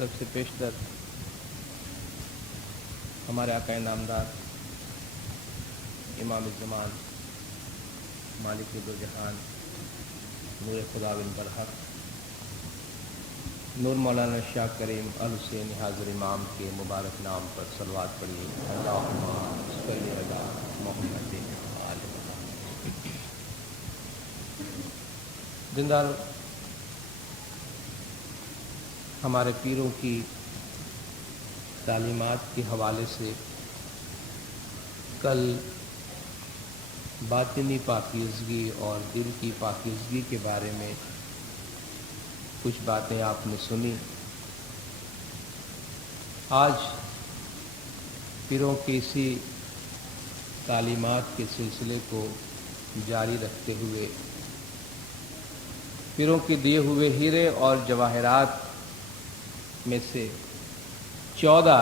सबसे पेशतर हमारे आका नामदार इमाम ज़मान मालिक दो जहान नूर खुदा बिन बरहक नूर मौलाना शाह करीम अल हुसैन हाज़िर इमाम के मुबारक नाम पर सलवात पढ़िए। अल्लाहुम्मा सल्लि अला मुहम्मद आल मुहम्मद। जिंदार हमारे पीरों की तालीमात के हवाले से कल बातिनी पाकीज़गी और दिल की पाकीज़गी के बारे में कुछ बातें आपने सुनी। आज पीरों की इसी तालीमात के सिलसिले को जारी रखते हुए पीरों के दिए हुए हीरे और जवाहरात में से 14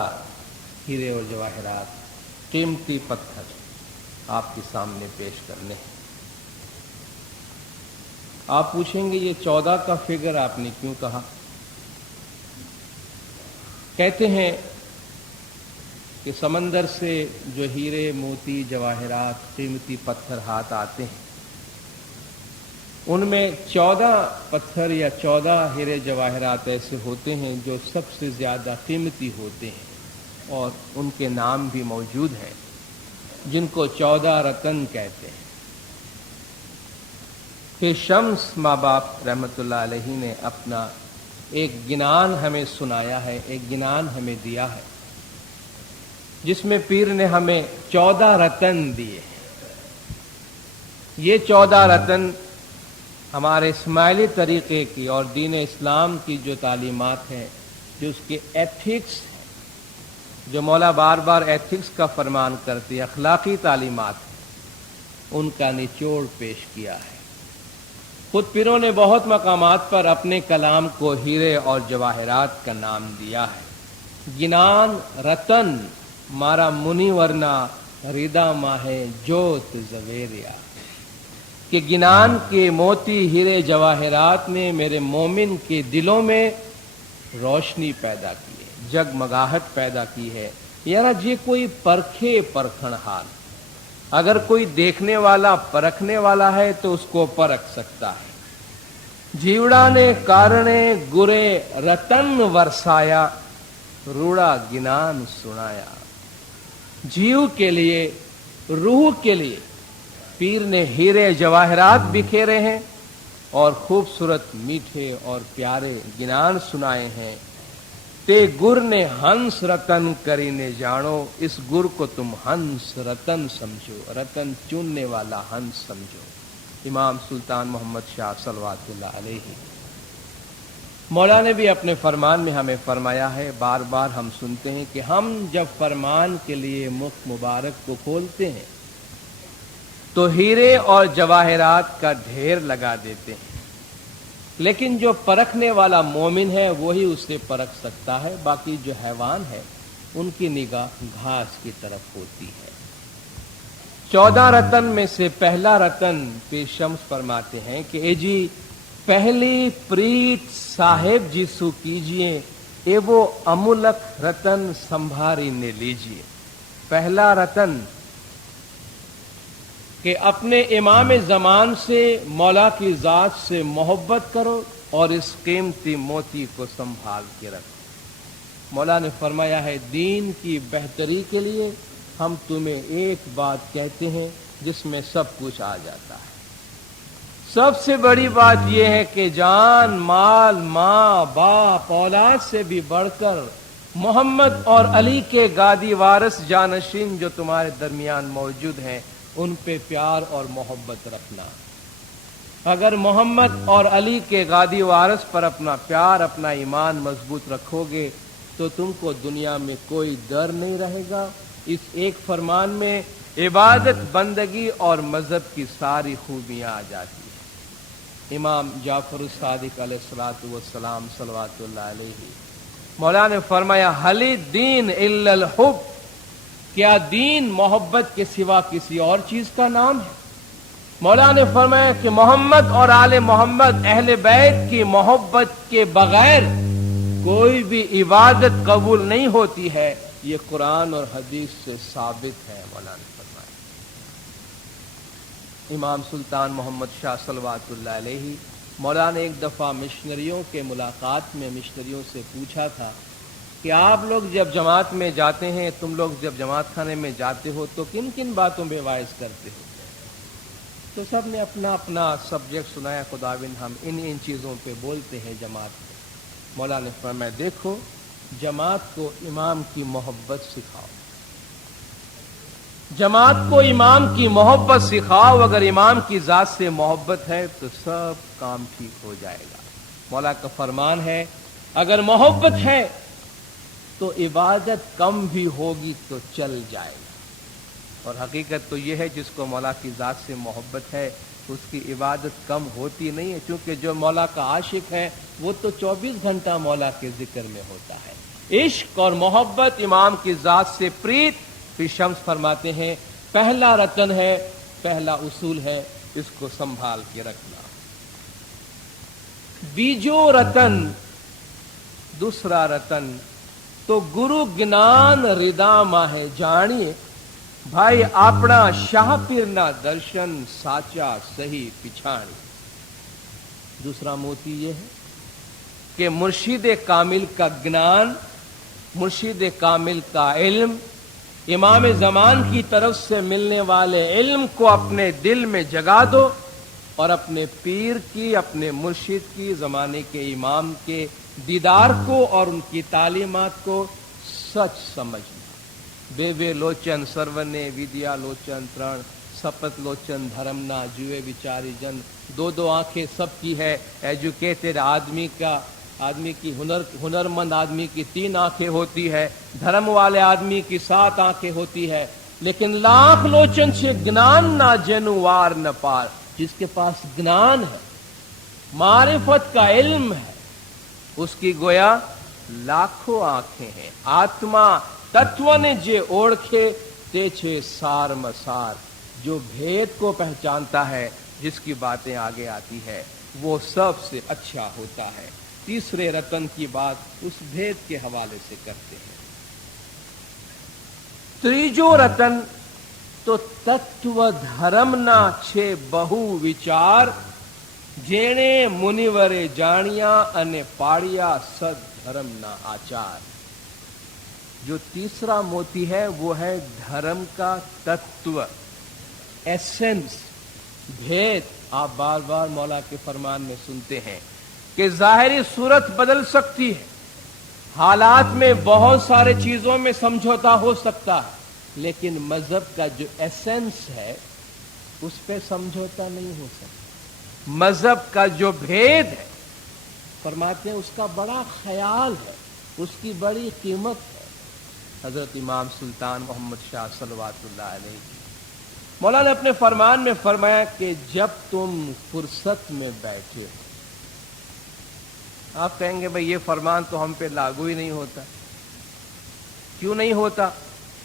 हीरे और जवाहरात कीमती पत्थर आपके सामने पेश करने हैं। आप पूछेंगे ये 14 का फिगर आपने क्यों कहा? कहते हैं कि समंदर से जो हीरे मोती जवाहरात कीमती पत्थर हाथ आते हैं उनमें 14 पत्थर या 14 हीरे जवाहरात ऐसे होते हैं जो सबसे ज्यादा कीमती होते हैं और उनके नाम भी मौजूद हैं जिनको 14 रतन कहते हैं। फिर शम्स माँ बाप रहमतुल्लाह अलैहि ने अपना एक गिनान हमें सुनाया है, एक गिनान हमें दिया है जिसमें पीर ने हमें 14 रतन दिए। ये 14 रतन हमारे इस्माइली तरीक़े की और दीन इस्लाम की जो तालीमात हैं, जो उसके एथिक्स, जो मौला बार बार एथिक्स का फरमान करती है, अखलाकी तालीमात, उनका निचोड़ पेश किया है। खुद पीरों ने बहुत मकामात पर अपने कलाम को हीरे और जवाहरात का नाम दिया है। गिनान रतन मारा मुनि वरना रिदा माहे जोत जवेरिया, कि गिनान के मोती हीरे जवाहरात ने मेरे मोमिन के दिलों में रोशनी पैदा की है, जगमगाहट पैदा की है। यार ये कोई परखे परखण हाल, अगर कोई देखने वाला परखने वाला है तो उसको परख सकता है। जीवड़ा ने कारणे गुरे रतन वरसाया, रूड़ा गिनान सुनाया। जीव के लिए, रूह के लिए पीर ने हीरे जवाहरात बिखेरे हैं और खूबसूरत मीठे और प्यारे गिनान सुनाए हैं। ते गुर ने हंस रतन करीने जानो, इस गुर को तुम हंस रतन समझो, रतन चुनने वाला हंस समझो। इमाम सुल्तान मोहम्मद शाह सल्लल्लाहु अलैहि। मौला ने भी अपने फरमान में हमें फरमाया है, बार बार हम सुनते हैं कि हम जब फरमान के लिए मुख मुबारक को खोलते हैं तो हीरे और जवाहरात का ढेर लगा देते हैं, लेकिन जो परखने वाला मोमिन है वही उसे परख सकता है। बाकी जो हैवान है उनकी निगाह घास की तरफ होती है। 14 रतन में से पहला रतन पीर शम्स फरमाते हैं कि ए जी पहली प्रीत साहेब जिसु कीजिए, ए वो अमुलक रतन संभारी ने लीजिए। पहला रतन कि अपने इमाम ज़मान से, मौला की ज़ात से मोहब्बत करो और इस कीमती मोती को संभाल के रखो। मौला ने फरमाया है, दीन की बेहतरी के लिए हम तुम्हें एक बात कहते हैं जिसमें सब कुछ आ जाता है। सबसे बड़ी बात यह है कि जान, माल, माँ, बाप, औलाद से भी बढ़कर मोहम्मद और अली के गादी वारिस जानशीन जो तुम्हारे दरमियान मौजूद हैं, उन पे प्यार और मोहब्बत रखना। अगर मोहम्मद और अली के गादी वारिस पर अपना प्यार, अपना ईमान मजबूत रखोगे तो तुमको दुनिया में कोई डर नहीं रहेगा। इस एक फरमान में इबादत, बंदगी और मजहब की सारी खूबियां आ जाती है। इमाम जाफर सादिक अलैहिस्सलातु वस्सलाम सल्लल्लाहु अलैहि मौला ने फरमाया, हली दीन इल्लल हुब, क्या दीन मोहब्बत के सिवा किसी और चीज का नाम है? मौला ने फरमाया कि मोहम्मद और आले मोहम्मद अहले बैत की मोहब्बत के बगैर कोई भी इबादत कबूल नहीं होती है, ये कुरान और हदीस से साबित है। मौलाना ने फरमाया। इमाम सुल्तान मोहम्मद शाह सलवातुल्लाह अलैहि, मौलाना ने एक दफ़ा मिशनरियों के मुलाकात में मिशनरियों से पूछा था कि आप लोग जब जमात में जाते हैं, तुम लोग जब जमात खाने में जाते हो तो किन किन बातों में वाइज करते हो? तो सब ने अपना अपना सब्जेक्ट सुनाया, खुदाविंद हम इन इन चीज़ों पे बोलते हैं जमात में। मौलाना ने फरमाया, देखो जमात को इमाम की मोहब्बत सिखाओ, जमात को इमाम की मोहब्बत सिखाओ। अगर इमाम की ज़ात से मोहब्बत है तो सब काम ठीक हो जाएगा। मौला का फरमान है, अगर मोहब्बत है तो इबादत कम भी होगी तो चल जाएगा। और हकीकत तो यह है, जिसको मौला की ज़ात से मोहब्बत है उसकी इबादत कम होती नहीं है, क्योंकि जो मौला का आशिक है वो तो 24 घंटा मौला के जिक्र में होता है। इश्क और मोहब्बत, इमाम की ज़ात से प्रीत, फिर शम्स फरमाते हैं पहला रतन है, पहला उसूल है, इसको संभाल के रखना। बीजो रतन, दूसरा रतन तो गुरु ज्ञान हृदा माहे जानिए, भाई अपना शाह पीरना दर्शन साचा सही पिछाड़ी। दूसरा मोती यह है कि मुर्शिद कामिल का ज्ञान, मुर्शिद कामिल का इल्म, इमाम ज़मान की तरफ से मिलने वाले इल्म को अपने दिल में जगा दो और अपने पीर की, अपने मुर्शिद की, ज़माने के इमाम के दीदार को और उनकी तालीमात को सच समझना। बेबे लोचन सर्वने विद्या लोचन तरण, सपत लोचन धर्मना जुए विचारी जन। दो दो आंखें सबकी है। एजुकेटेड आदमी की हुनरमंद आदमी की 3 आंखें होती है, धर्म वाले आदमी की 7 आंखें होती है। लेकिन लाख लोचन से ज्ञान ना जनुवार न पार। जिसके पास ज्ञान है, मारिफत का इल्म है, उसकी गोया लाखों आंखें हैं। आत्मा तत्व ने जे ओढ़खे ते छे सार मसार। जो भेद को पहचानता है, जिसकी बातें आगे आती है, वो सबसे अच्छा होता है। तीसरे रतन की बात उस भेद के हवाले से करते हैं। त्रीजो रतन तो तत्व धर्म ना छे बहु विचार, जेणे मुनिवरे जानिया अने पाड़िया सद धर्म ना आचार। जो तीसरा मोती है वो है धर्म का तत्व, एसेंस, भेद। आप बार बार मौला के फरमान में सुनते हैं कि जाहिरी सूरत बदल सकती है, हालात में बहुत सारे चीजों में समझौता हो सकता है, लेकिन मजहब का जो एसेंस है उस पे समझौता नहीं हो सकता। मजहब का जो भेद है, फरमाते हैं उसका बड़ा ख्याल है, उसकी बड़ी कीमत है। हजरत इमाम सुल्तान मोहम्मद शाह सल्लल्लाहु अलैहि मौला ने अपने फरमान में फरमाया कि जब तुम फुर्सत में बैठे हो, आप कहेंगे भाई ये फरमान तो हम पे लागू ही नहीं होता। क्यों नहीं होता?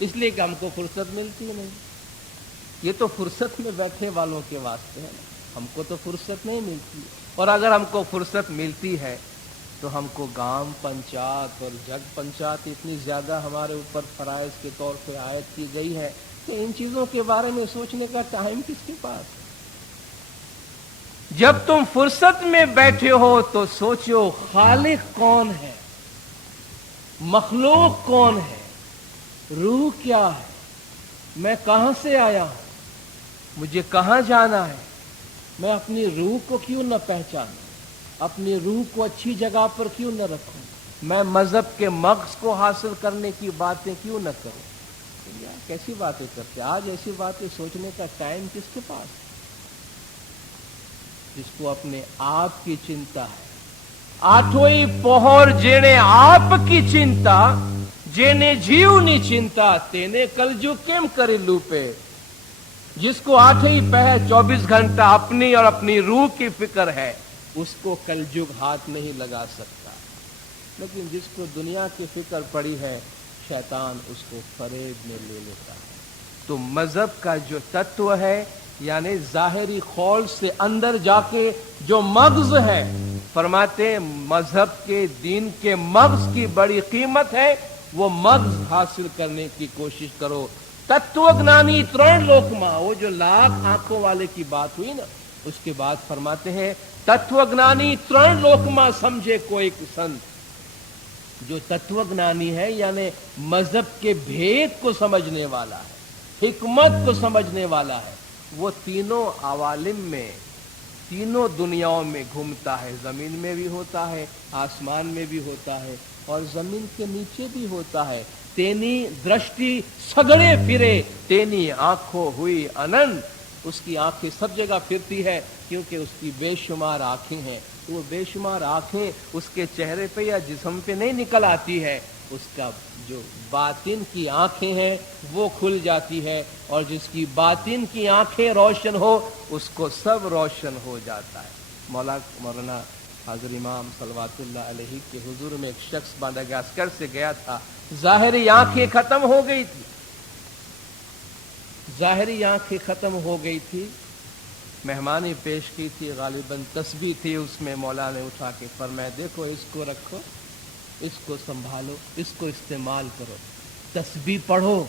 इसलिए कि हमको फुर्सत मिलती नहीं। ये तो फुर्सत में बैठे वालों के वास्ते है ना, हमको तो फुर्सत नहीं मिलती। और अगर हमको फुर्सत मिलती है तो हमको गांव पंचायत और जग पंचायत इतनी ज्यादा हमारे ऊपर फराइज के तौर पे आयत की गई है कि इन चीजों के बारे में सोचने का टाइम किसके पास? जब तुम फुर्सत में बैठे हो तो सोचो खालिक कौन है, मखलूक कौन है, रूह क्या है, मैं कहां से आया हूं, मुझे कहां जाना है। मैं अपनी रूह को क्यों न पहचानूं, अपनी रूह को अच्छी जगह पर क्यों न रखूं, मैं मजहब के मक्स को हासिल करने की बातें क्यों न करूं। यार कैसी बातें करते, आज ऐसी बातें सोचने का टाइम किसके पास? जिसको अपने आप की चिंता है। आठोई पोहर जेने आप की चिंता, जेने जीवनी चिंता, तेने कलजु केम करे लूपे। जिसको आठों पहर 24 घंटा अपनी और अपनी रूह की फिक्र है, उसको कलजुग हाथ नहीं लगा सकता। लेकिन जिसको दुनिया की फिक्र पड़ी है, शैतान उसको फरेब में ले लेता है। तो मजहब का जो तत्व है, यानी जाहिरी खौल से अंदर जाके जो मगज है, فرماتے ہیں مذہب کے دین کے مغز کی بڑی قیمت ہے، وہ مغز حاصل کرنے کی کوشش کرو۔ تتوگنانی ترن لوکما، وہ جو لاکھ آنکھوں والے کی بات ہوئی نا، اس کے بعد فرماتے ہیں تتوگنانی ترن لوکما سمجھے کوئی سنت۔ جو تتوگنانی ہے یعنی مذہب کے بھید کو سمجھنے والا ہے، حکمت کو سمجھنے والا ہے، وہ تینوں عوالم میں، تینوں دنیاؤں میں گھومتا ہے، زمین میں بھی ہوتا ہے، آسمان میں بھی ہوتا ہے، اور زمین کے نیچے بھی ہوتا ہے۔ تینی درشٹی سگڑے پھرے، تینی آنکھوں ہوئی اننت۔ اس کی آنکھیں سب جگہ پھرتی ہے کیونکہ اس کی بے شمار آنکھیں ہیں۔ وہ بے شمار آنکھیں اس کے چہرے پہ یا جسم پہ نہیں نکل آتی ہے، اس کا جو باطن کی آنکھیں ہیں وہ کھل جاتی ہے، اور جس کی باطن کی آنکھیں روشن ہو اس کو سب روشن ہو جاتا ہے۔ مولانا حضرت امام صلوات اللہ علیہ کے حضور میں ایک شخص مڈغاسکر سے گیا تھا، ظاہری آنکھیں ختم ہو گئی تھی، ظاہری آنکھیں ختم ہو گئی تھی، مہمانی پیش کی تھی، غالباً تسبیح تھی، اس میں مولا نے اٹھا کے فرمایا دیکھو اس کو رکھو، اس کو سنبھالو، اس کو استعمال کرو، تسبیح پڑھو،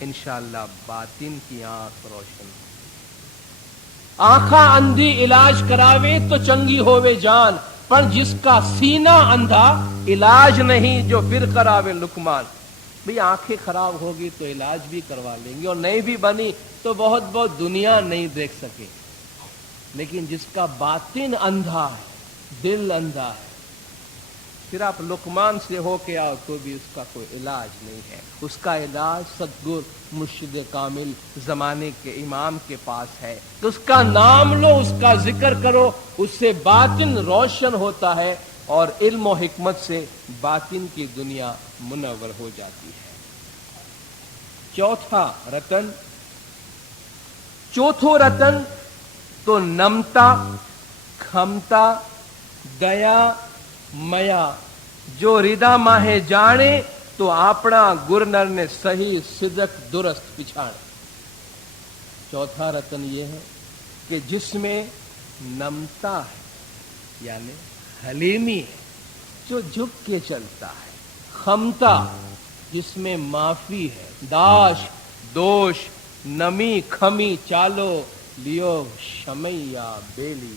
انشاءاللہ باطن کی آنکھ روشن ہو۔ آنکھاں اندھی علاج کراوے تو چنگی ہووے جان، پر جس کا سینہ اندھا علاج نہیں جو پھر کراوے لقمان۔ بھئی آنکھیں خراب ہوگی تو علاج بھی کروا لیں گے، اور نہیں بھی بنی تو بہت دنیا نہیں دیکھ سکے، لیکن جس کا باطن اندھا ہے، دل اندھا ہے، پھر آپ لقمان سے ہو کے آؤ تو بھی اس کا کوئی علاج نہیں ہے۔ اس کا علاج سدگور مرشد کامل زمانے کے امام کے پاس ہے، تو اس کا نام لو، اس کا ذکر کرو، اس سے باطن روشن ہوتا ہے، اور علم و حکمت سے باطن کی دنیا منور ہو جاتی ہے۔ چوتھا رتن، چوتھو رتن تو نمتا، کھمتا، دیا، میا، جو ردا ماہے جانے تو آپنا گرنر نے صحیح صدق درست پچھاڑے۔ چوتھا رتن یہ ہے کہ جس میں نمتا ہے یعنی حلیمی ہے، جو جھک کے چلتا ہے، خمتا جس میں معافی ہے، داش دوش، نمی کھمی چالو لیو شمیا بیلی،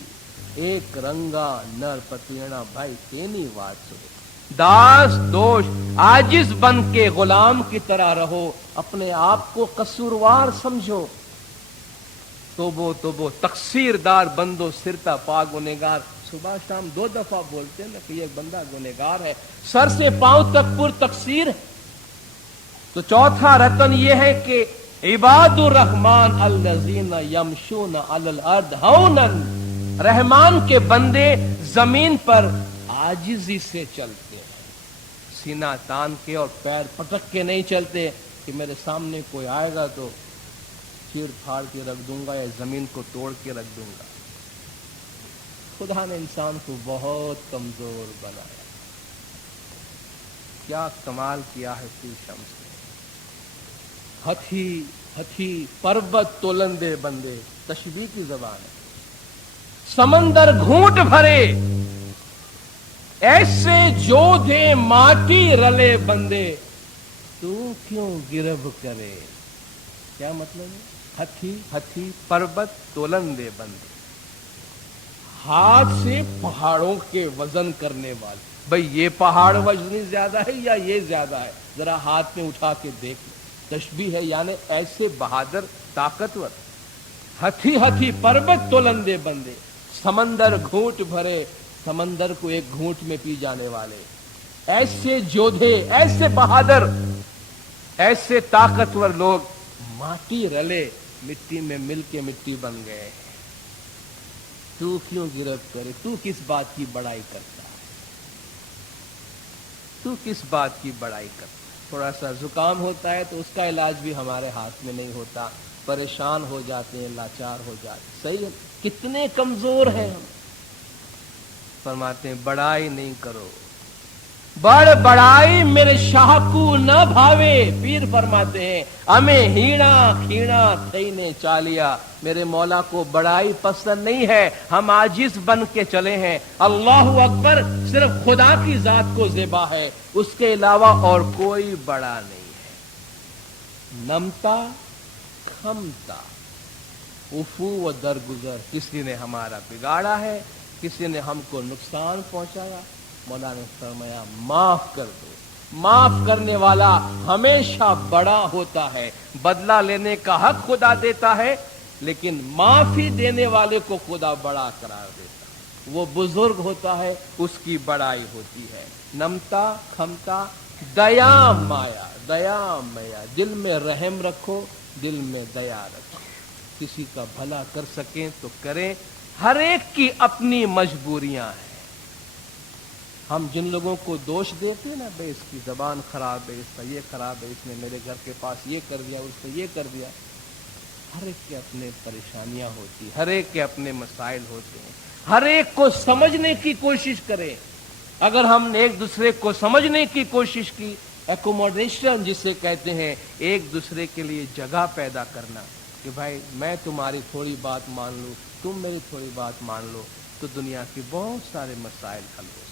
ایک رنگا نر پتینا بھائی تینی وات سو، داس دوش عاجز بن کے غلام کی طرح رہو، اپنے آپ کو قصوروار سمجھو، توبو تقصیر دار بندو سرتا پا گنہگار، صبح شام 2 دفعہ بولتے ہیں نا کہ یہ بندہ گنہگار ہے، سر سے پاؤں تک پر تقصیر ہے۔ تو چوتھا رتن یہ ہے کہ عباد الرحمن الذین یمشون علی الارض ہونا، رحمان کے بندے زمین پر عاجزی سے چلتے ہیں، سینہ تان کے اور پیر پٹک کے نہیں چلتے کہ میرے سامنے کوئی آئے گا تو چیڑ پھاڑ کے رکھ دوں گا یا زمین کو توڑ کے رکھ دوں گا۔ خدا نے انسان کو بہت کمزور بنایا، کیا کمال کیا ہے فی شمس نے، ہتھی پربت تولندے بندے، تشبیہ کی زبان ہے، سمندر گھونٹ بھرے ایسے جودھے ماٹی رلے بندے، تو کیوں گرب کرے؟ کیا مطلب ہے؟ ہتھی پربت تولندے بندے، ہاتھ سے پہاڑوں کے وزن کرنے والے، بھئی یہ پہاڑ وزنی زیادہ ہے یا یہ زیادہ ہے، ذرا ہاتھ میں اٹھا کے دیکھ لو۔ تشبیہ ہے یعنی ایسے بہادر طاقتور، ہتھی پربت تولندے بندے، سمندر گھونٹ بھرے، سمندر کو ایک گھونٹ میں پی جانے والے، ایسے جودھے، ایسے بہادر، ایسے طاقتور لوگ ماٹی رلے، مٹی میں مل کے مٹی بن گئے، تو کیوں گرفت کرے؟ تو کس بات کی بڑائی کرتا ہے؟ تو کس بات کی بڑائی کرتا ہے؟ تھوڑا سا زکام ہوتا ہے تو اس کا علاج بھی ہمارے ہاتھ میں نہیں ہوتا، پریشان ہو جاتے ہیں، لاچار ہو جاتے ہیں، صحیح ہے، کتنے کمزور ہیں ہم۔ فرماتے ہیں بڑائی نہیں کرو، बड़ बड़ाई मेरे शाह को न भावे। पीर फरमाते हैं हमें हीणा खीणा थईने चालिया, मेरे मौला को बड़ाई पसंद नहीं है, हम आजिज बन के चले हैं। अल्लाहु अकबर सिर्फ खुदा की जात को ज़ेबा है, उसके अलावा और कोई बड़ा नहीं है। नमता खमता उफू व दरगुजर, किसी ने हमारा बिगाड़ा है, किसी ने हमको नुकसान पहुंचाया, मौला ने फरमाया माफ कर दो। माफ करने वाला हमेशा बड़ा होता है। बदला लेने का हक खुदा देता है, लेकिन माफी देने वाले को खुदा बड़ा करार देता है। वो बुजुर्ग होता है, उसकी बड़ाई होती है। नमता खमता दया माया, दया माया, दिल में रहम रखो, दिल में दया रखो। किसी का भला कर सकें तो करें। हर एक की अपनी मजबूरियां हैं। हम जिन लोगों को दोष देते हैं ना, भाई इसकी जबान खराब है, इसका ये खराब है, इसने मेरे घर के पास ये कर दिया, उसने ये कर दिया, हर एक के अपने परेशानियां होती, हर एक के अपने मसाइल होते हैं। हर एक को समझने की कोशिश करें। अगर हमने एक दूसरे को समझने की कोशिश की, एकोमोडेशन जिसे कहते हैं, एक दूसरे के लिए जगह पैदा करना, कि भाई मैं तुम्हारी थोड़ी बात मान लूं, तुम मेरी थोड़ी बात मान लो, तो दुनिया के बहुत सारे मसाइल हल हो सकते।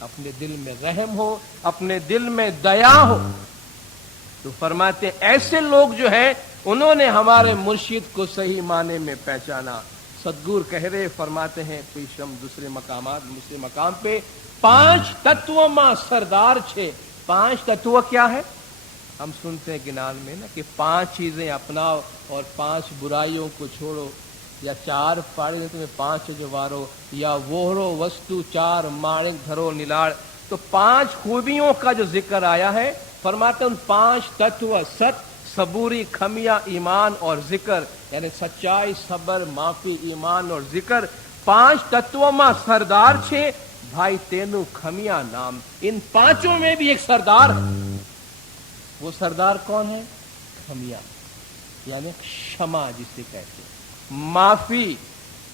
अपने दिल में रहम हो, अपने दिल में दया हो। तो फरमाते ऐसे लोग जो हैं, उन्होंने हमारे मुर्शिद को सही माने में पहचाना। सदगुरु कह रहे, फरमाते हैं पीछम दूसरे मकाम पे, 5 तत्व मां सरदार छे। 5 तत्व क्या है? हम सुनते हैं गिनान में ना कि 5 चीजें अपनाओ और 5 बुराइयों को छोड़ो, या 4 पाड़ी में तुम्हें 5 जवारो, या वोहरो वस्तु 4 माणिक धरो नीलाड़। तो 5 खूबियों का जो जिक्र आया है, फरमाते उन 5 तत्व सत सबूरी खमिया ईमान और जिक्र, यानी सच्चाई सबर माफी ईमान और जिक्र। 5 तत्व मां सरदार छे भाई तेनु खमिया नाम। इन 5 में भी एक सरदार है। वो सरदार कौन है? खमिया, यानी क्षमा जिसे कहते हैं, माफी।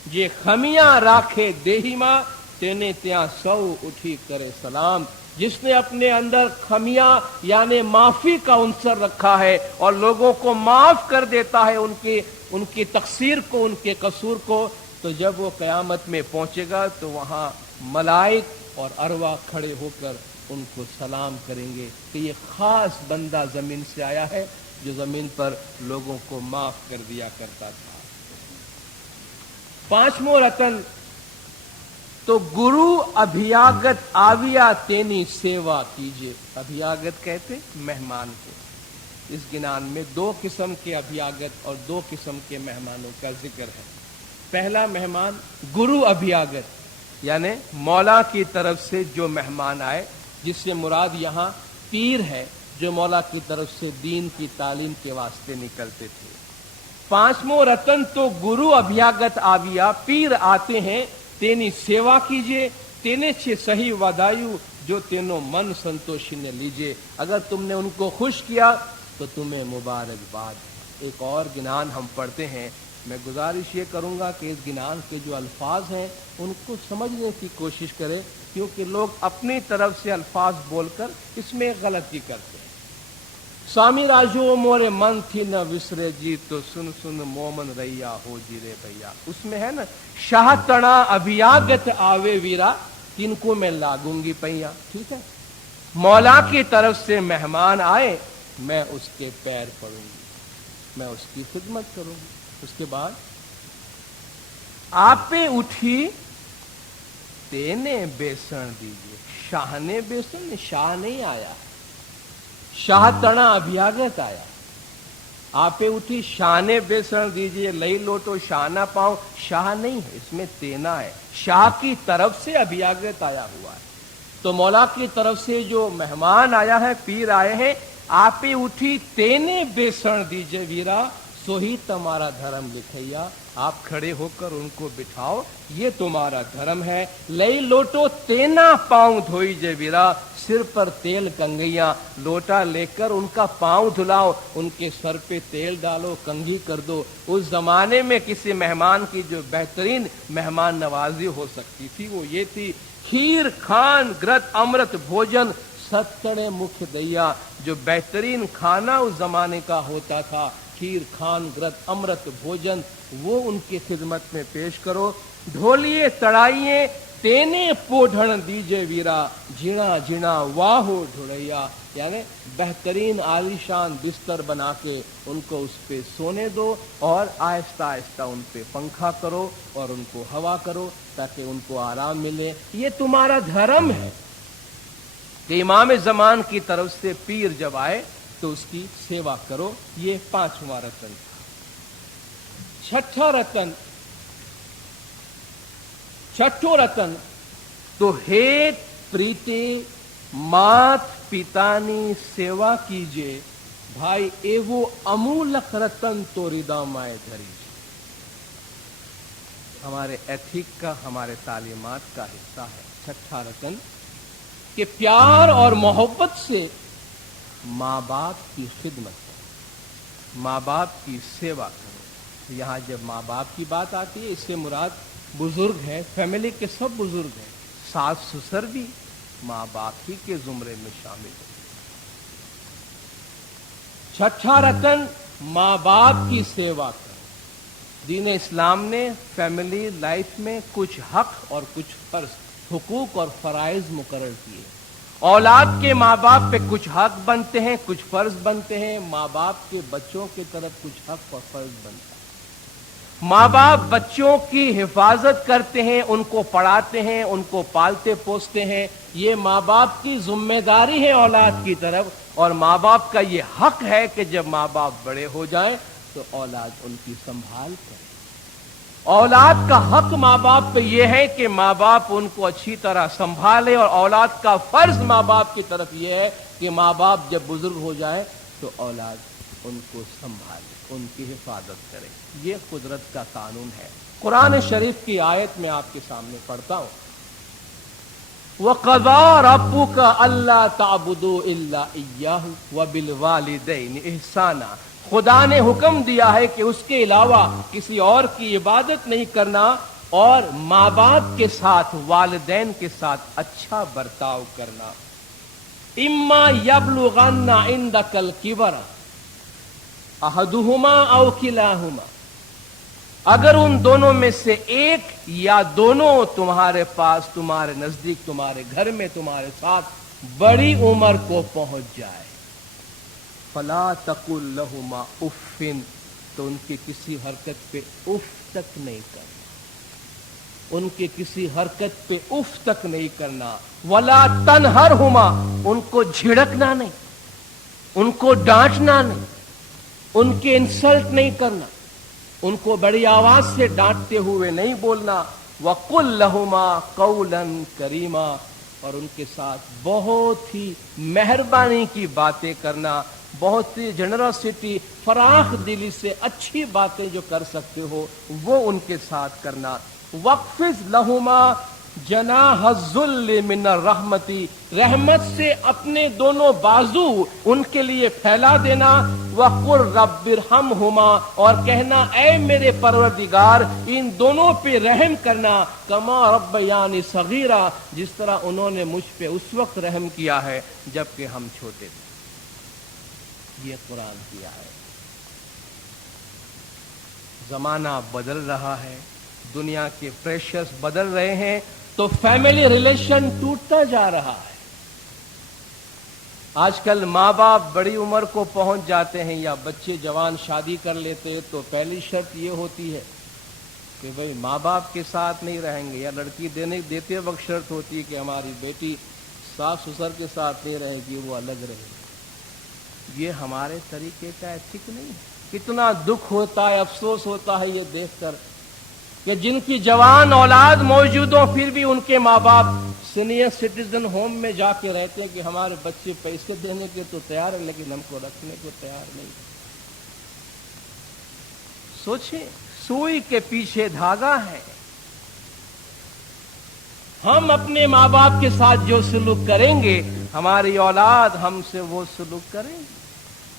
जे खमिया राखे देहिमा तेने त्या सौ उठी करे सलाम। जिसने अपने अंदर खमिया यानी माफी का उनसर रखा है और लोगों को माफ कर देता है, उनकी तकसीर को, उनके कसूर को, तो जब वो कयामत में पहुंचेगा तो वहां मलाइक और अरवा खड़े होकर उनको सलाम करेंगे कि ये खास बंदा जमीन से आया है जो जमीन पर लोगों को माफ कर दिया करता था। 5वां रतन तो गुरु अभियागत आविया तेनी सेवा कीजिए। अभियागत कहते मेहमान को। इस गिनान में 2 किस्म के अभियागत और 2 किस्म के मेहमानों का जिक्र है। पहला मेहमान गुरु अभियागत, यानी मौला की तरफ से जो मेहमान आए, जिससे मुराद यहाँ पीर है, जो मौला की तरफ से दीन की तालीम के वास्ते निकलते थे। 5वां रतन तो गुरु अभियागत आविया, पीर आते हैं, तेनी सेवा कीजिए, तेने छे सही वादायु, जो तेनो मन संतोषी ने लीजिए। अगर तुमने उनको खुश किया तो तुम्हें मुबारकबाद। एक और गिनान हम पढ़ते हैं। मैं गुजारिश ये करूंगा कि इस गिनान के जो अल्फाज हैं उनको समझने की कोशिश करें, क्योंकि लोग अपनी तरफ से अल्फाज बोलकर इसमें गलती करते हैं। स्वामी राजो मोरे मन थी न विसरे जी, तो सुन सुन मोमन रैया हो जी रे भैया। उसमें है ना, शाह तना अभियागत आवे वीरा, किनको मैं लागूंगी पैया। ठीक है, मौला की तरफ से मेहमान आए, मैं उसके पैर पड़ूंगी, मैं उसकी खिदमत करूंगी। उसके बाद आपे उठी तेने बेसन दीजिए। शाह ने बेसन, शाह नहीं आया, शाह तना अभियागत आया। आपे उठी शाह ने बेसन दीजिए, लई लोटो शाह ना पाओ, शाह नहीं है, इसमें तेना है। शाह की तरफ से अभियागत आया हुआ है। तो मौला की तरफ से जो मेहमान आया है, पीर आए हैं, आपे उठी तेने बेसन दीजिए वीरा, सो ही तुम्हारा धर्म लिखैया। आप खड़े होकर उनको बिठाओ, ये तुम्हारा धर्म है। लई लोटो तेना पांव धोई जे वीरा, सिर पर तेल कंगैया। लोटा लेकर उनका पांव धुलाओ, उनके सर पे तेल डालो, कंघी कर दो। उस जमाने में किसी मेहमान की जो बेहतरीन मेहमान नवाजी हो सकती थी वो ये थी, खीर खान घृत अमृत भोजन सत्तड़े मुख दैया। जो बेहतरीन खाना उस जमाने का होता था, खीर खान घृत अमृत भोजन, वो उनकी खिदमत में पेश करो। ढोलिए तड़ाइए तेने पोढ़ण दीजे वीरा, झिणा झिणा वाहो ढुड़ैया। यानी बेहतरीन आलीशान बिस्तर बना के उनको उस पे सोने दो और आहिस्ता आहिस्ता उन पे पंखा करो और उनको हवा करो ताकि उनको आराम मिले। ये तुम्हारा धर्म है कि इमाम ज़मान की तरफ से पीर जब आए तो उसकी सेवा करो। ये पांचवा रतन था। छठो रतन तो हेत प्रीति मात पितानी सेवा कीजिए भाई, एवो अमूलक रतन तो हृदय धरीजे। हमारे एथिक का, हमारे तालीमात का हिस्सा है छठा रतन कि प्यार और मोहब्बत से माँ बाप की खिदमत करो, माँ बाप की सेवा करो। यहाँ जब माँ बाप की बात आती है इससे मुराद बुजुर्ग है, फैमिली के सब बुजुर्ग हैं, सास ससुर भी माँ बाप ही के जुमरे में शामिल है। छठा रतन माँ बाप की सेवा करो। दीन इस्लाम ने फैमिली लाइफ में कुछ हक और कुछ फर्ज, हुकूक और फराइज मुकर्रर किए। औलाद के माँ बाप पे कुछ हक बनते हैं, कुछ फर्ज बनते हैं। माँ बाप के बच्चों की तरफ कुछ हक और फर्ज बनता है। माँ बाप बच्चों की हिफाजत करते हैं, उनको पढ़ाते हैं, उनको पालते पोसते हैं। ये माँ बाप की जिम्मेदारी है औलाद की तरफ, और माँ बाप का ये हक है कि जब माँ बाप बड़े हो जाएं तो औलाद उनकी संभाल करे। औलाद का हक माँ बाप पे ये है कि माँ बाप उनको अच्छी तरह संभाले, और औलाद का फर्ज माँ बाप की तरफ ये है कि माँ बाप जब बुजुर्ग हो जाए तो औलाद उनको संभाले, उनकी हिफाजत करे। ये कुदरत का कानून है। कुरान शरीफ की आयत में आपके सामने पढ़ता हूं, वक़ज़ा रब्बुका अल्ला ताबुदू इल्ला इय्याहु व बिल वालिदैनि इहसाना। खुदा ने हुक्म दिया है कि उसके अलावा किसी और की इबादत नहीं करना, और माँ बाप के साथ, वालिदैन के साथ अच्छा बर्ताव करना। इम्मा यबलुगन्ना इंदकल किबर अहदुहुमा औ किलाहुमा, अगर उन दोनों में से एक या दोनों तुम्हारे पास, तुम्हारे नजदीक, तुम्हारे घर में, तुम्हारे साथ बड़ी उम्र को पहुंच जाए, फला तकुल लहुमा उफ़िन, तो उनकी किसी हरकत पे उफ तक नहीं करना, उनके किसी हरकत पे उफ तक नहीं करना। वला तनहरहुमा, उनको झिड़कना नहीं, उनको डांटना नहीं, उनके इंसल्ट नहीं करना, उनको बड़ी आवाज से डांटते हुए नहीं बोलना। वकुल लहुमा कौलन करीमा, और उनके साथ बहुत ही मेहरबानी की बातें करना, बहुत ही जनरसिटी, फराख दिली से अच्छी बातें जो कर सकते हो वो उनके साथ करना। वक्फिज लहुमा जनाहज़ुल्ल मिनर रहमती, रहमत से अपने दोनों बाजू उनके लिए फैला देना। वक़ुल रब्बिरहमहुमा, और कहना ऐ मेरे परवरदिगार इन दोनों पे रहम करना। कमा रब्बयानी सगीरा, जिस तरह उन्होंने मुझ पे उस वक्त रहम किया है जबकि हम छोटे थे। ये कुरान की आयत। जमाना बदल रहा है, दुनिया के प्रेशर्स बदल रहे हैं, तो फैमिली रिलेशन टूटता जा रहा है। आजकल माँ बाप बड़ी उम्र को पहुंच जाते हैं या बच्चे जवान शादी कर लेते हैं तो पहली शर्त ये होती है कि भाई माँ बाप के साथ नहीं रहेंगे, या लड़की देते वक्त शर्त होती है कि हमारी बेटी सास ससुर के साथ नहीं रहेगी, वो अलग रहेगी। ये हमारे तरीके का एथिक नहीं है। कितना दुख होता है, अफसोस होता है ये देखकर कि जिनकी जवान औलाद मौजूद हो फिर भी उनके माँ बाप सीनियर सिटीजन होम में जाके रहते हैं कि हमारे बच्चे पैसे देने के तो तैयार है लेकिन हमको रखने को तैयार नहीं। सोचें, सुई के पीछे धागा है। हम अपने माँ बाप के साथ जो सलूक करेंगे, हमारी औलाद हमसे वो सलूक करेंगे।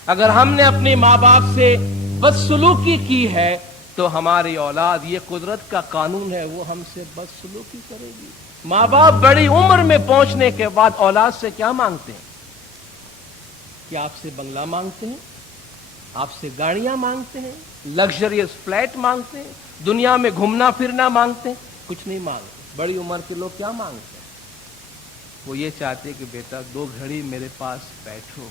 अगर हमने अपने माँ बाप से बदसलूकी की है तो हमारी औलाद, ये कुदरत का कानून है, वो हमसे बदसलूकी करेगी। माँ बाप बड़ी उम्र में पहुंचने के बाद औलाद से क्या मांगते हैं? क्या आपसे बंगला मांगते हैं? आपसे गाड़ियां मांगते हैं? लग्जरियस फ्लैट मांगते हैं? दुनिया में घूमना फिरना मांगते हैं? कुछ नहीं मांगते। बड़ी उम्र के लोग क्या मांगते हैं? वो ये चाहते हैं कि बेटा 2 घड़ी मेरे पास बैठो।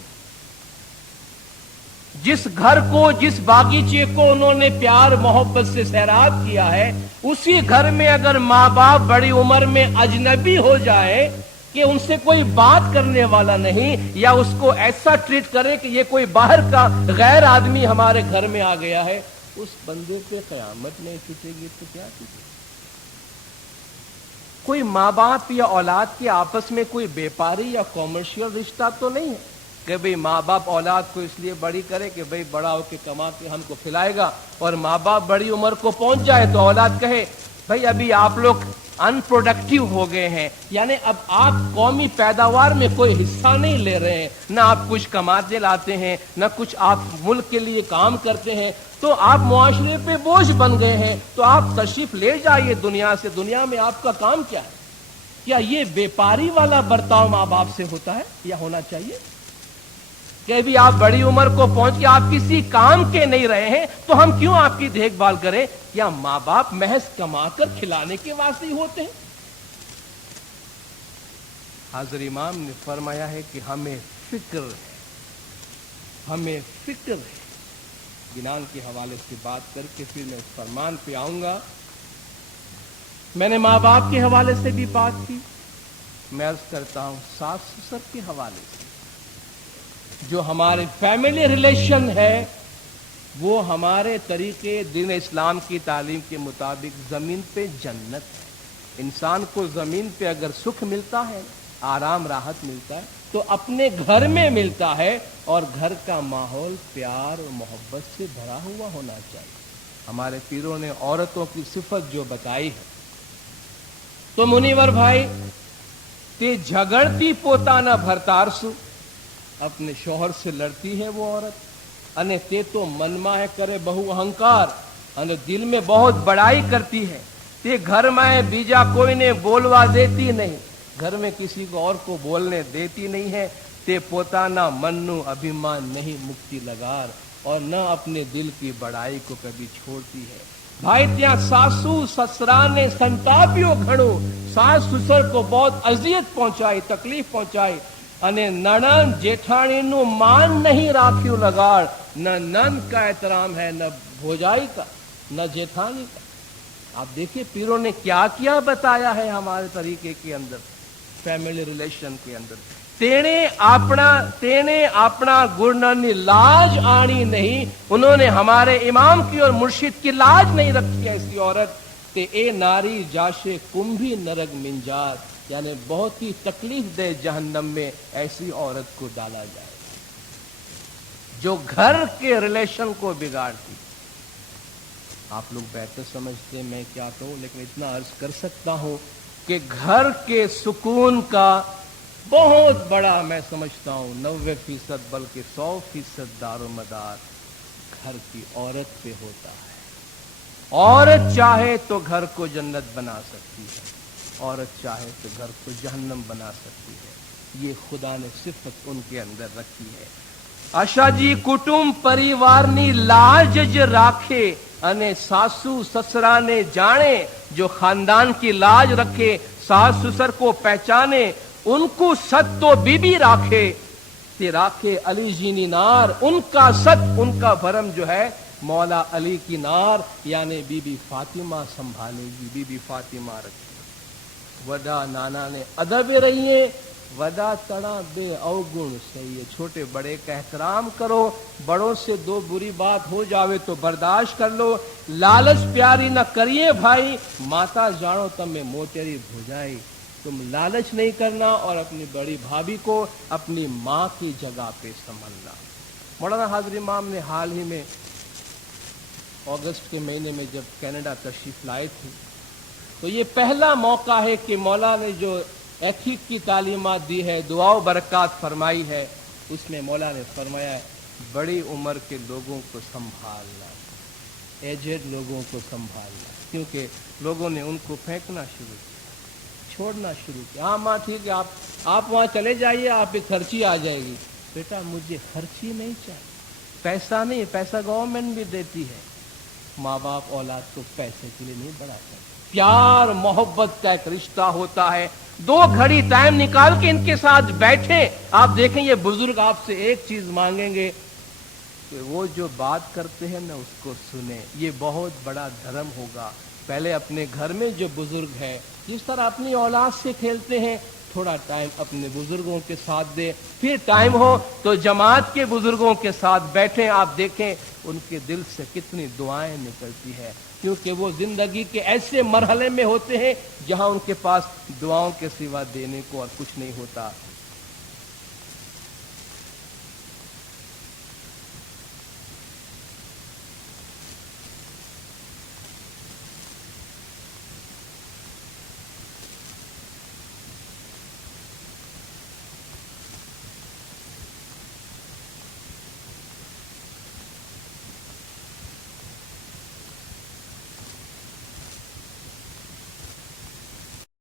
जिस घर को, जिस बागीचे को उन्होंने प्यार मोहब्बत से सैराब किया है, उसी घर में अगर माँ बाप बड़ी उम्र में अजनबी हो जाए कि उनसे कोई बात करने वाला नहीं, या उसको ऐसा ट्रीट करे कि ये कोई बाहर का गैर आदमी हमारे घर में आ गया है, उस बंदे पे कयामत नहीं टूटेगी तो क्या टूटेगी? कोई माँ बाप या औलाद के आपस में कोई व्यापारी या कॉमर्शियल रिश्ता तो नहीं है कि भाई माँ बाप औलाद को इसलिए बड़ी करे कि भाई बड़ा होके कमा के हमको खिलाएगा, और माँ बाप बड़ी उम्र को पहुंच जाए तो औलाद कहे भाई अभी आप लोग अनप्रोडक्टिव हो गए हैं, यानी अब आप कौमी पैदावार में कोई हिस्सा नहीं ले रहे हैं, ना आप कुछ कमाते लाते हैं, ना कुछ आप मुल्क के लिए काम करते हैं, तो आप मुआशरे पे बोझ बन गए हैं, तो आप तशरीफ ले जाइए दुनिया से, दुनिया में आपका काम क्या है? क्या ये व्यापारी वाला बर्ताव माँ बाप से होता है या होना चाहिए? कि भी आप बड़ी उम्र को पहुंच के आप किसी काम के नहीं रहे हैं तो हम क्यों आपकी देखभाल करें? क्या माँ बाप महज कमाकर खिलाने के वास्ते ही होते हैं? हाज़िर इमाम ने फरमाया है कि हमें फिक्र है, हमें फिक्र है। गिनान के हवाले से बात करके फिर मैं फरमान पे आऊंगा। मैंने माँ बाप के हवाले से भी बात की, मैं अर्ज करता हूं सास ससुर के हवाले से। जो हमारे फैमिली रिलेशन है वो हमारे तरीके दीन इस्लाम की तालीम के मुताबिक जमीन पे जन्नत है। इंसान को जमीन पे अगर सुख मिलता है, आराम राहत मिलता है, तो अपने घर में मिलता है, और घर का माहौल प्यार और मोहब्बत से भरा हुआ होना चाहिए। हमारे पीरों ने औरतों की सिफत जो बताई है, तो मुनिवर भाई ते झगड़ती पोताना भरतारसु, अपने शौहर से लड़ती है वो औरत, अने ते तो मनमा है करे बहु अहंकार, अने दिल में बहुत बड़ाई करती है। ते घर में बीजा कोई ने बोलवा देती नहीं, घर में किसी को और को बोलने देती नहीं है। ते पोताना मन्नू अभिमान नहीं मुक्ति लगार, और न अपने दिल की बड़ाई को कभी छोड़ती है। भाई त्या सासू ससुरा ने संताप्यो घणो, सास ससुर को बहुत अजियत पहुंचाई, तकलीफ पहुंचाई, अने नणंद जेठाणी नु मान नहीं राख्यू लगाड़। न नंद का एहतराम है, न भोजाई का, न जेठानी का। आप देखिए पीरों ने क्या क्या बताया है हमारे तरीके के अंदर, फैमिली रिलेशन के अंदर। तेने अपना गुरनानी लाज आनी नहीं, उन्होंने हमारे इमाम की और मुर्शिद की लाज नहीं रखी। ऐसी औरत ते ए नारी जाशे कुंभी नरक मिंजार, यानी बहुत ही तकलीफ दे जहन्नम में ऐसी औरत को डाला जाए जो घर के रिलेशन को बिगाड़ती। आप लोग बेहतर समझते हैं मैं क्या कहूं, लेकिन इतना अर्ज कर सकता हूं कि घर के सुकून का बहुत बड़ा मैं समझता हूं 90% बल्कि 100% दारोमदार घर की औरत पे होता है। औरत चाहे तो घर को जन्नत बना सकती है, औरत चाहे तो घर को जहन्नम बना सकती है। ये खुदा ने सिफत उनके अंदर रखी है। आशाजी कुटुंब परिवारनी लाज ज राखे, अने सासू ससुरा ने जाने। जो खानदान की लाज रखे, सास ससुर को पहचाने, उनको सत तो बीबी राखे, ते राखे अली जीनी नार। उनका सत, उनका भरम जो है मौला अली की नार, यानी बीबी फातिमा संभालेगी, बीबी फातिमा रखे। वडा नाना ने अदब रहिए, वडा तड़ा बे अवगुण सही है। छोटे बड़े का एहतराम करो, बड़ों से 2 बुरी बात हो जावे तो बर्दाश्त कर लो। लालच प्यारी न करिए भाई, माता जानो तमें मोटेरी भुजाई। तुम लालच नहीं करना, और अपनी बड़ी भाभी को अपनी माँ की जगह पे समझना। मौलाना हाज़िर इमाम ने हाल ही में अगस्त के महीने में जब कनाडा तशरीफ लाए थे, तो ये पहला मौका है कि मौला ने जो एथिक की तालीमात दी है, दुआ बरकत फरमाई है, उसमें मौला ने फरमाया बड़ी उम्र के लोगों को संभालना, एजेड लोगों को संभालना, क्योंकि लोगों ने उनको फेंकना शुरू किया, छोड़ना शुरू किया। हाँ माँ ठीक है, आप वहाँ चले जाइए, आप पे खर्ची आ जाएगी। बेटा मुझे खर्ची नहीं चाहिए, पैसा नहीं, पैसा गवर्नमेंट भी देती है। माँ बाप औलाद को पैसे के लिए नहीं बढ़ाते, प्यार मोहब्बत का एक रिश्ता होता है। 2 घड़ी टाइम निकाल के इनके साथ बैठे, आप देखें ये बुजुर्ग आपसे एक चीज मांगेंगे कि वो जो बात करते हैं ना उसको सुने, ये बहुत बड़ा धर्म होगा। पहले अपने घर में जो बुजुर्ग है, जिस तरह अपनी औलाद से खेलते हैं, थोड़ा टाइम अपने बुजुर्गों के साथ दे, फिर टाइम हो तो जमात के बुजुर्गों के साथ बैठें। आप देखें उनके दिल से कितनी दुआएं निकलती है, क्योंकि वो जिंदगी के ऐसे मरहले में होते हैं जहां उनके पास दुआओं के सिवा देने को और कुछ नहीं होता।